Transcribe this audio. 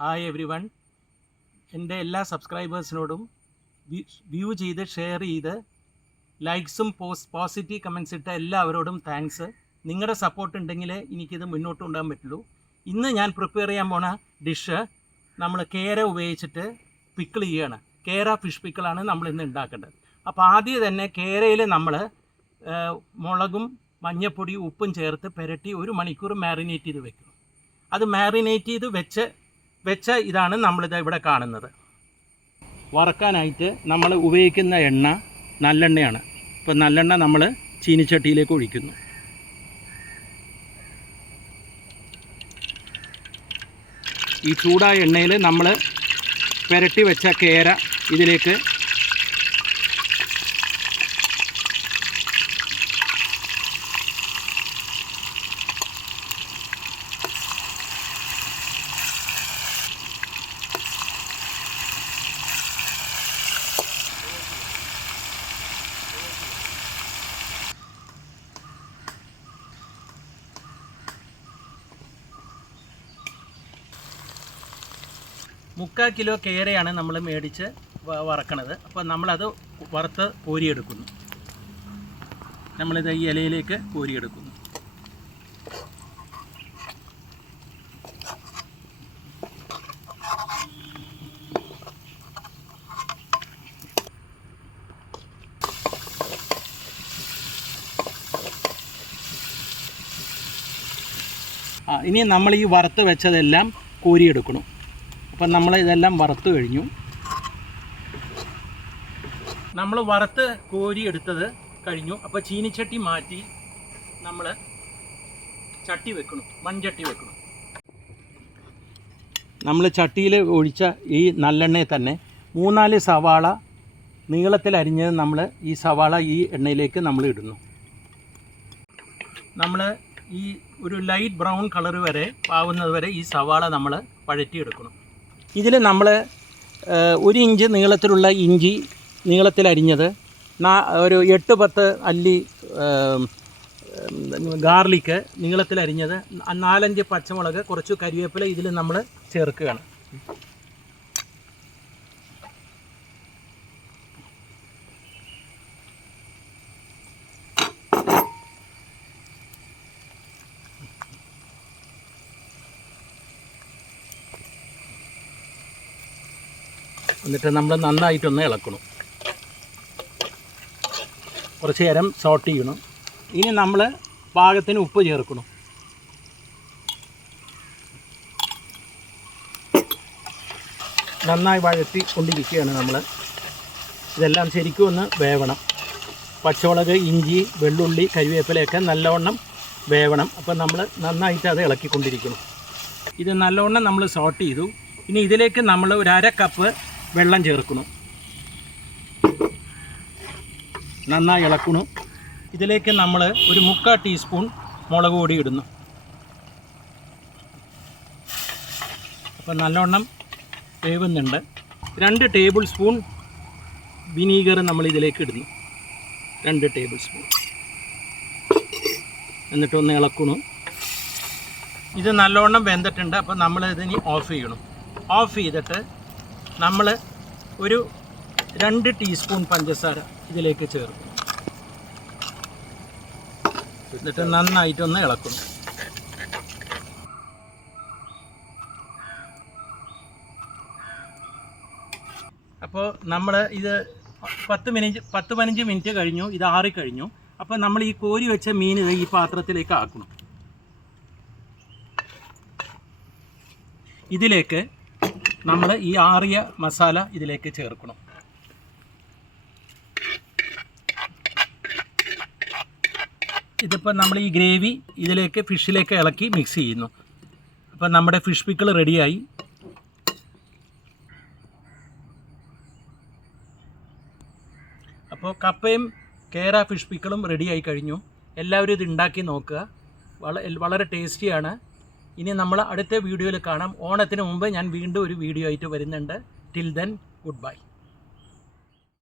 Hi every one. എൻ്റെ എല്ലാ സബ്സ്ക്രൈബേഴ്സിനോടും view ചെയ്ത് ഷെയർ ചെയ്ത് ലൈക്സും പോസിറ്റീവ് കമൻസ് ഇട്ട എല്ലാവരോടും താങ്ക്സ്. നിങ്ങളുടെ സപ്പോർട്ട് ഉണ്ടെങ്കിൽ എനിക്കിത് മുന്നോട്ട് കൊണ്ടുപോകാൻ പറ്റുള്ളൂ. ഇന്ന് ഞാൻ പ്രിപ്പയർ ചെയ്യാൻ പോണ ഡിഷ് നമ്മൾ കേര ഉപയോഗിച്ചിട്ട് പിക്കിൾ ചെയ്യുകയാണ്. കേര ഫിഷ് പിക്കിളാണ് നമ്മൾ ഇന്ന് ഉണ്ടാക്കേണ്ടത്. അപ്പോൾ ആദ്യം തന്നെ കേരയിൽ നമ്മൾ മുളകും മഞ്ഞപ്പൊടിയും ഉപ്പും ചേർത്ത് പുരട്ടി 1 മണിക്കൂർ മാരിനേറ്റ് ചെയ്ത് വെക്കും. അത് മാരിനേറ്റ് ചെയ്ത് വെച്ച ഇതാണ് നമ്മളിത് ഇവിടെ കാണുന്നത്. വറക്കാനായിട്ട് നമ്മൾ ഉപയോഗിക്കുന്ന എണ്ണ നല്ലെണ്ണയാണ്. ഇപ്പോൾ നല്ലെണ്ണ നമ്മൾ ചീനിച്ചട്ടിയിലേക്ക് ഒഴിക്കുന്നു. ഈ ചൂടായ എണ്ണയിൽ നമ്മൾ പുരട്ടി വെച്ച കേര ഇതിലേക്ക് മുക്കാൽ കിലോ കേരയാണ് നമ്മൾ മേടിച്ച് വറക്കണത്. അപ്പോൾ നമ്മളത് വറുത്ത് കോരിയെടുക്കുന്നു. നമ്മളിത് ഈ ഇലയിലേക്ക് കോരിയെടുക്കുന്നു. ഇനി നമ്മൾ ഈ വറുത്ത് വെച്ചതെല്ലാം കോരിയെടുക്കണം. അപ്പം നമ്മൾ ഇതെല്ലാം വറുത്ത് കഴിഞ്ഞു. നമ്മൾ വറുത്ത് കോരി എടുത്തത് കഴിഞ്ഞു. അപ്പോൾ ചീനിച്ചട്ടി മാറ്റി നമ്മൾ ചട്ടി വെക്കണം, മൺചട്ടി വെക്കണം. നമ്മൾ ചട്ടിയിൽ ഒഴിച്ച ഈ നല്ലെണ്ണയിൽ തന്നെ 3-4 സവാള നീളത്തിലരിഞ്ഞത് നമ്മൾ ഈ സവാള ഈ എണ്ണയിലേക്ക് നമ്മൾ ഇടുന്നു. നമ്മൾ ഈ ഒരു ലൈറ്റ് ബ്രൗൺ കളർ വരെ ആവുന്നത് വരെ ഈ സവാള നമ്മൾ വഴറ്റിയെടുക്കണം. ഇതിൽ നമ്മൾ 1 ഇഞ്ച് നീളത്തിലുള്ള ഇഞ്ചി നീളത്തിലരിഞ്ഞത്, ഒരു 8-10 അല്ലി ഗാർലിക്ക് നീളത്തിലരിഞ്ഞത്, 4-5 പച്ചമുളക്, കുറച്ച് കരിവേപ്പില ഇതിൽ നമ്മൾ ചേർക്കുകയാണ്. എന്നിട്ട് നമ്മൾ നന്നായിട്ടൊന്ന് ഇളക്കണം. കുറച്ച് നേരം സോട്ട് ചെയ്യണം. ഇനി നമ്മൾ പാകത്തിന് ഉപ്പ് ചേർക്കണം. നന്നായി വഴറ്റി കൊണ്ടിരിക്കുകയാണ് നമ്മൾ. ഇതെല്ലാം ശരിക്കും ഒന്ന് വേവണം. പച്ചമുളക്, ഇഞ്ചി, വെള്ളുള്ളി, കരിവേപ്പിലയൊക്കെ നല്ലവണ്ണം വേവണം. അപ്പം നമ്മൾ നന്നായിട്ട് അത് ഇളക്കിക്കൊണ്ടിരിക്കണം. ഇത് നല്ലവണ്ണം നമ്മൾ സോട്ട് ചെയ്തു. ഇനി ഇതിലേക്ക് നമ്മൾ ഒരു 1/2 കപ്പ് വെള്ളം ചേർക്കണം. നന്നായി ഇളക്കണം. ഇതിലേക്ക് നമ്മൾ ഒരു 3/4 ടീസ്പൂൺ മുളക് പൊടി ഇടുന്നു. അപ്പം നല്ലവണ്ണം വേവുന്നുണ്ട്. 2 ടേബിൾ സ്പൂൺ വിനീഗർ നമ്മൾ ഇതിലേക്ക് ഇടുന്നു. 2 ടേബിൾ സ്പൂൺ. എന്നിട്ടൊന്ന് ഇളക്കണം. ഇത് നല്ലവണ്ണം വെന്തിട്ടുണ്ട്. അപ്പോൾ നമ്മൾ ഇതിനി ഓഫ് ചെയ്യണം. ഓഫ് ചെയ്തിട്ട് നമ്മൾ ഒരു 2 ടീസ്പൂൺ പഞ്ചസാര ഇതിലേക്ക് ചേർക്കും. എന്നിട്ട് നന്നായിട്ടൊന്ന് ഇളക്കണം. അപ്പോൾ നമ്മൾ ഇത് 10-15 മിനിറ്റ് കഴിഞ്ഞു. ഇത് ആറിക്കഴിഞ്ഞു. അപ്പോൾ നമ്മൾ ഈ കോരി വെച്ച മീൻ ഈ പാത്രത്തിലേക്ക് ആക്കണം. ഇതിലേക്ക് നമ്മൾ ഈ ആറിയ മസാല ഇതിലേക്ക് ചേർക്കണം. ഇതിപ്പോൾ നമ്മൾ ഈ ഗ്രേവി ഇതിലേക്ക് ഫിഷിലേക്ക് ഇളക്കി മിക്സ് ചെയ്യുന്നു. അപ്പോൾ നമ്മുടെ ഫിഷ് പിക്കിൾ റെഡിയായി. അപ്പോൾ കപ്പയും കേര ഫിഷ് പിക്കിളും റെഡിയായി കഴിഞ്ഞു. എല്ലാവരും ഇത് ഉണ്ടാക്കി നോക്കുക. വളരെ ടേസ്റ്റിയാണ്. ഇനി നമ്മൾ അടുത്ത വീഡിയോയിൽ കാണാം. ഓണത്തിന് മുമ്പ് ഞാൻ വീണ്ടും ഒരു വീഡിയോ ആയിട്ട് വരുന്നുണ്ട്. Till then, good bye.